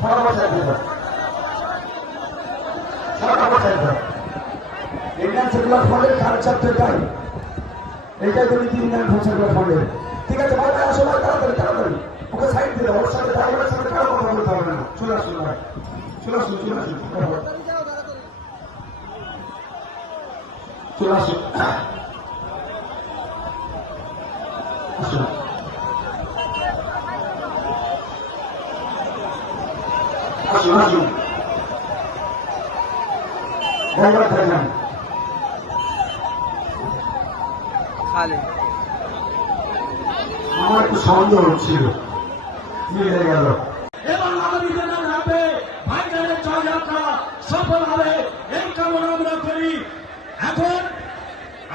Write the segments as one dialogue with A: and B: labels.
A: সারা বছর দিত সারা ইন্ডিয়ান সেকুলার ফন্ডের কালচার তো এটাই। এইটাই তো নীতি ইন্ডিয়ান ঠিক আছে ওকে সাইড দিলে, ওর সাথে ড্রাইভারের সাথে কারও কথা না। চলে ভাই চলে আসুন চলে আসুন। আসুন আসুন ড্রাইভার থাকবেন আমার একটু সন্দেহ হচ্ছিল। মিলে গেল?
B: এবং আগামী দিনের হবে ভাইজানের জয়যাত্রা সফল হবে। এই কামনা আমরা করি। এখন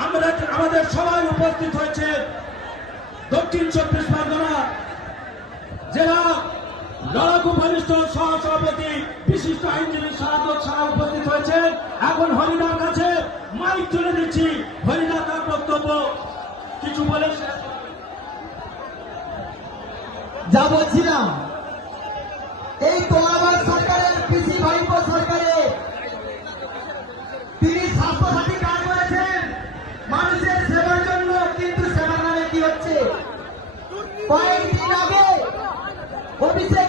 B: আমরা আমাদের সবাই উপস্থিত হয়েছে। দক্ষিণ চব্বিশ পরগনা জেলা লড়াকু বরিষ্ঠ সহসভাপতি, বিশিষ্ট আইনজীবী সারাদত সাহা উপস্থিত হয়েছে এখন হরিদার কাছে মাইক তুলে দিচ্ছি। হরিদা, তার বক্তব্য কিছু বলে
C: যা এই তোলাবাদ সরকারের কৃষি ভাইপো সরকারের। তিনি স্বাস্থ্যসাথী কার্ড করেছেন। মানুষের সেবার জন্য কিন্তু সেবার নামে কি হচ্ছে? কয়েকদিন আগে অভিষেক